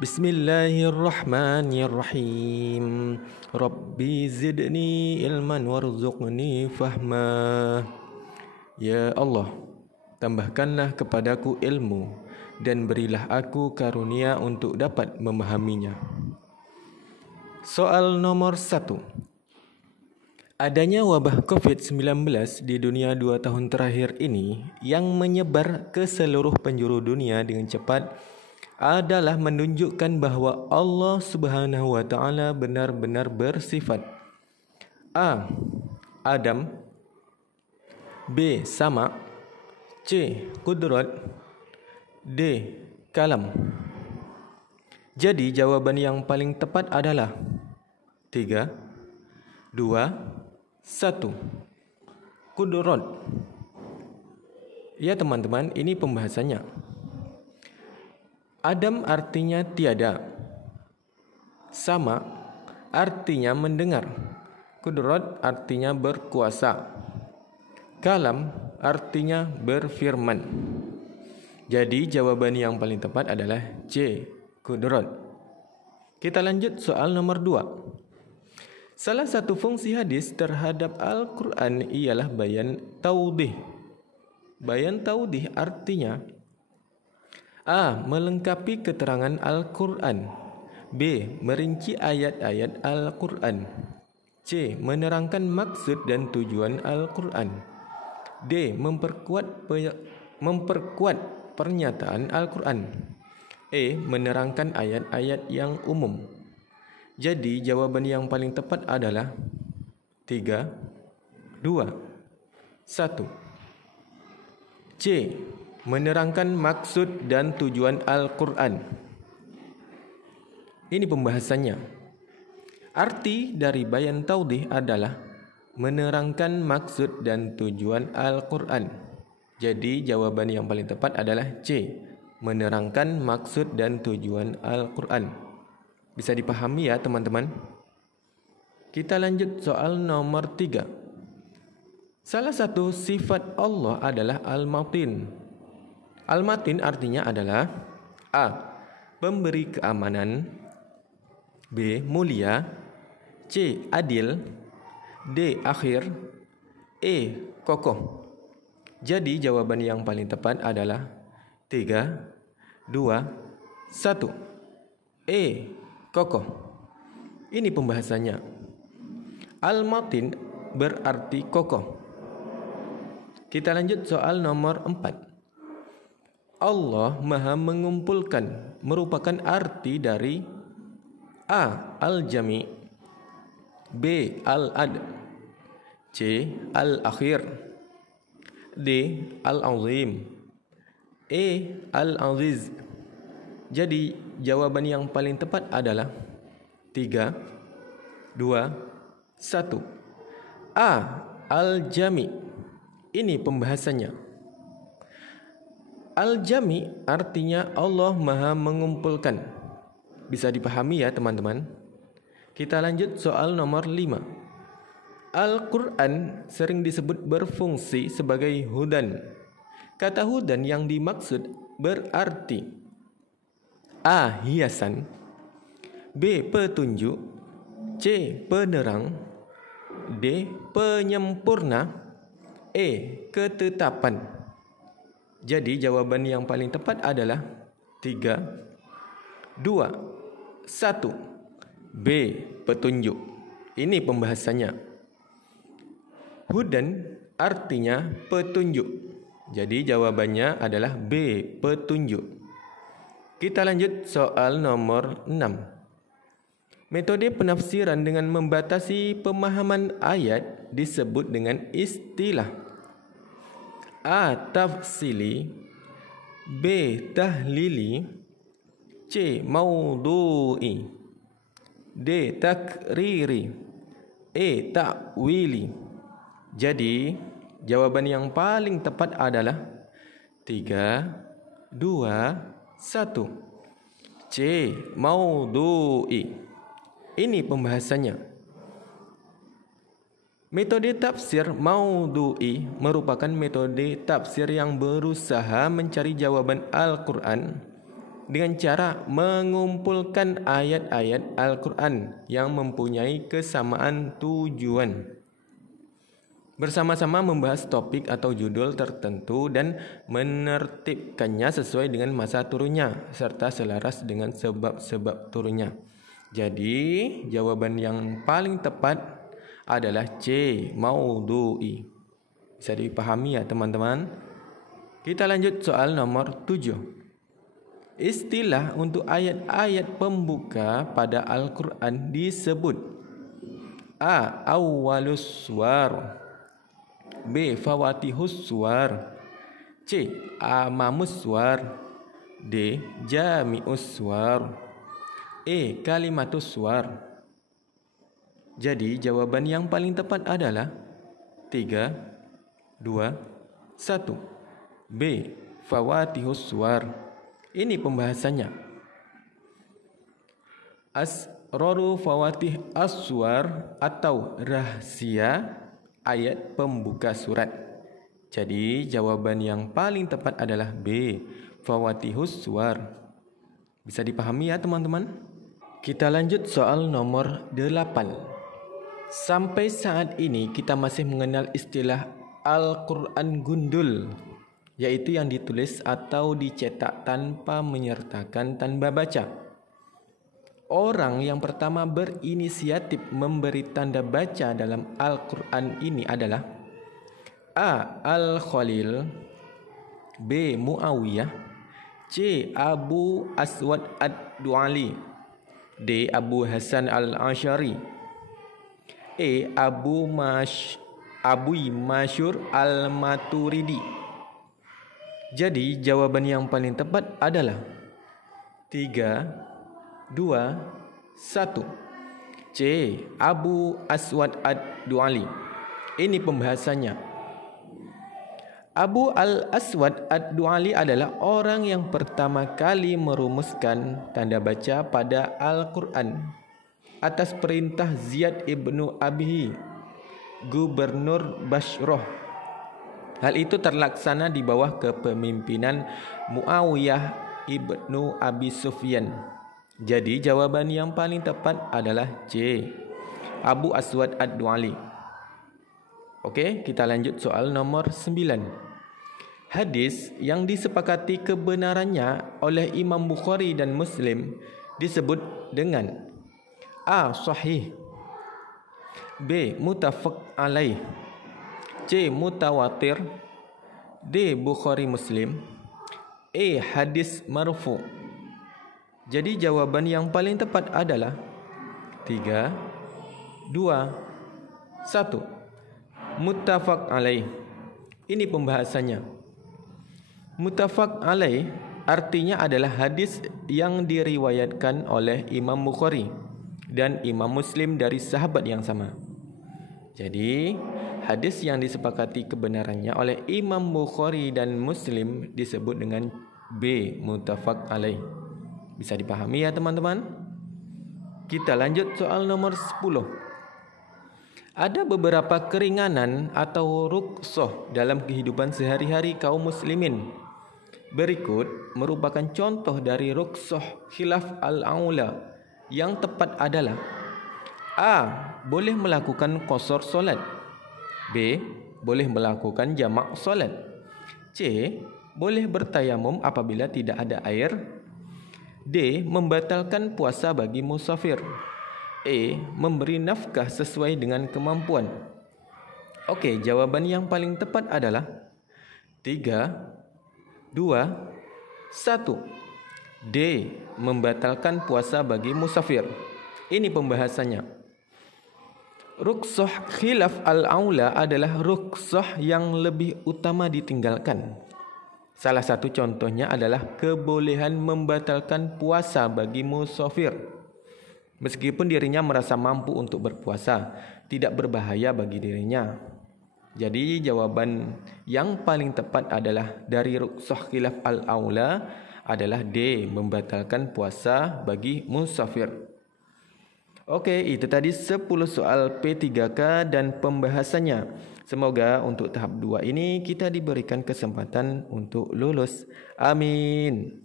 Bismillahirrahmanirrahim. Rabbi zidni ilman warzuqni fahma. Ya Allah, tambahkanlah kepadaku ilmu dan berilah aku karunia untuk dapat memahaminya. Soal nomor 1. Adanya wabah COVID-19 di dunia 2 tahun terakhir ini yang menyebar ke seluruh penjuru dunia dengan cepat adalah menunjukkan bahwa Allah Subhanahu wa taala benar-benar bersifat A. Adam, B. Sama, C. Qudrat, D. Kalam. Jadi jawaban yang paling tepat adalah 3, 2, 1. Qudrat. Ya teman-teman, ini pembahasannya. Adam artinya tiada. Sama artinya mendengar. Qudrat artinya berkuasa. Kalam artinya berfirman. Jadi jawaban yang paling tepat adalah C. Qudrat. Kita lanjut soal nomor 2. Salah satu fungsi hadis terhadap Al-Quran ialah bayan taudih. Bayan taudih artinya A. Melengkapi keterangan Al-Quran, B. Merinci ayat-ayat Al-Quran, C. Menerangkan maksud dan tujuan Al-Quran, D. Memperkuat pernyataan Al-Quran, E. Menerangkan ayat-ayat yang umum. Jadi jawaban yang paling tepat adalah 3, 2, 1. C. Menerangkan maksud dan tujuan Al-Quran. Ini pembahasannya. Arti dari bayan taudih adalah menerangkan maksud dan tujuan Al-Quran. Jadi jawaban yang paling tepat adalah C. Menerangkan maksud dan tujuan Al-Quran. Bisa dipahami ya teman-teman? Kita lanjut soal nomor 3. Salah satu sifat Allah adalah Al-Matin. Al-Matin artinya adalah A. Pemberi keamanan, B. Mulia, C. Adil, D. Akhir, E. Kokoh. Jadi jawaban yang paling tepat adalah 3, 2, 1. E. Kokoh. Ini pembahasannya. Al-Matin berarti kokoh. Kita lanjut soal nomor 4. Allah Maha mengumpulkan merupakan arti dari A. Al-Jami, B. Al-Ad, C. Al-Akhir, D. Al-Azim, E. Al-Aziz. Jadi jawaban yang paling tepat adalah 3, 2, 1. A. Al-Jami. Ini pembahasannya. Al-Jami artinya Allah Maha mengumpulkan. Bisa dipahami ya teman-teman? Kita lanjut soal nomor 5. Al-Quran sering disebut berfungsi sebagai hudan. Kata hudan yang dimaksud berarti A. Hiasan, B. Petunjuk, C. Penerang, D. Penyempurna, E. Ketetapan. Jadi jawaban yang paling tepat adalah 3, 2, 1. B. Petunjuk. Ini pembahasannya. Hudan artinya petunjuk. Jadi jawabannya adalah B. Petunjuk. Kita lanjut soal nomor 6. Metode penafsiran dengan membatasi pemahaman ayat disebut dengan istilah A. Tafsili, B. Tahlili, C. Maudhu'i, D. Takriri, E. Ta'wili. Jadi jawaban yang paling tepat adalah 3, 2, 1. C. Maudhu'i. Ini pembahasannya. Metode tafsir maudhu'i merupakan metode tafsir yang berusaha mencari jawaban Al-Quran dengan cara mengumpulkan ayat-ayat Al-Quran yang mempunyai kesamaan tujuan. Bersama-sama membahas topik atau judul tertentu dan menertibkannya sesuai dengan masa turunnya serta selaras dengan sebab-sebab turunnya. Jadi, jawaban yang paling tepat adalah C, maudhu'i. Bisa dipahami ya teman-teman? Kita lanjut soal nomor 7. Istilah untuk ayat-ayat pembuka pada Al-Quran disebut A. Awwalus suwar, B. Fawatihus suwar, C. Amamus suwar, D. Jami'us suwar, E. Kalimatus suwar. Jadi jawaban yang paling tepat adalah 3, 2, 1. B. Fawatihus suwar. Ini pembahasannya. Asroru fawatih as-suwar atau rahasia ayat pembuka surat. Jadi jawaban yang paling tepat adalah B, fawatihus suwar. Bisa dipahami ya teman-teman? Kita lanjut soal nomor 8. Sampai saat ini kita masih mengenal istilah Al-Quran gundul, yaitu yang ditulis atau dicetak tanpa menyertakan tanda baca. Orang yang pertama berinisiatif memberi tanda baca dalam Al-Quran ini adalah A. Al-Khalil, B. Muawiyah, C. Abu Aswad ad-Du'ali, D. Abu Hasan al-Ash'ari, E. Abu Masyur al-Maturidi. Jadi jawaban yang paling tepat adalah 3, 2, 1. C. Abu Aswad ad-Du'ali. Ini pembahasannya. Abu al-Aswad ad-Du'ali adalah orang yang pertama kali merumuskan tanda baca pada Al-Quran atas perintah Ziyad ibnu Abi, gubernur Bashrah. Hal itu terlaksana di bawah kepemimpinan Muawiyah ibnu Abi Sufyan. Jadi jawaban yang paling tepat adalah C, Abu Aswad ad-Du'ali. Oke, kita lanjut soal nomor 9. Hadis yang disepakati kebenarannya oleh Imam Bukhari dan Muslim disebut dengan A. Sahih, B. Muttafaq alaih, C. Mutawatir, D. Bukhari Muslim, E. Hadis marfu. Jadi jawaban yang paling tepat adalah 3, 2, 1. Muttafaq alaih. Ini pembahasannya. Muttafaq alaih artinya adalah hadis yang diriwayatkan oleh Imam Bukhari dan Imam Muslim dari sahabat yang sama. Jadi hadis yang disepakati kebenarannya oleh Imam Bukhari dan Muslim disebut dengan B, muttafaq alaih. Bisa dipahami ya teman-teman? Kita lanjut soal nomor 10. Ada beberapa keringanan atau rukhsah dalam kehidupan sehari-hari kaum muslimin. Berikut merupakan contoh dari rukhsah khilaf al-aula. Yang tepat adalah A. Boleh melakukan qasar solat, B. Boleh melakukan jamak solat, C. Boleh bertayamum apabila tidak ada air, D. Membatalkan puasa bagi musafir, E. Memberi nafkah sesuai dengan kemampuan. Oke, jawaban yang paling tepat adalah 3, 2, 1. D. Membatalkan puasa bagi musafir. Ini pembahasannya. Rukhsah khilaf al-aula adalah rukhsah yang lebih utama ditinggalkan. Salah satu contohnya adalah kebolehan membatalkan puasa bagi musafir. Meskipun dirinya merasa mampu untuk berpuasa, tidak berbahaya bagi dirinya. Jadi jawaban yang paling tepat adalah dari rukhsah khilaf al-aula adalah D. Membatalkan puasa bagi musafir. Oke, itu tadi 10 soal P3K dan pembahasannya. Semoga untuk tahap 2 ini kita diberikan kesempatan untuk lulus. Amin.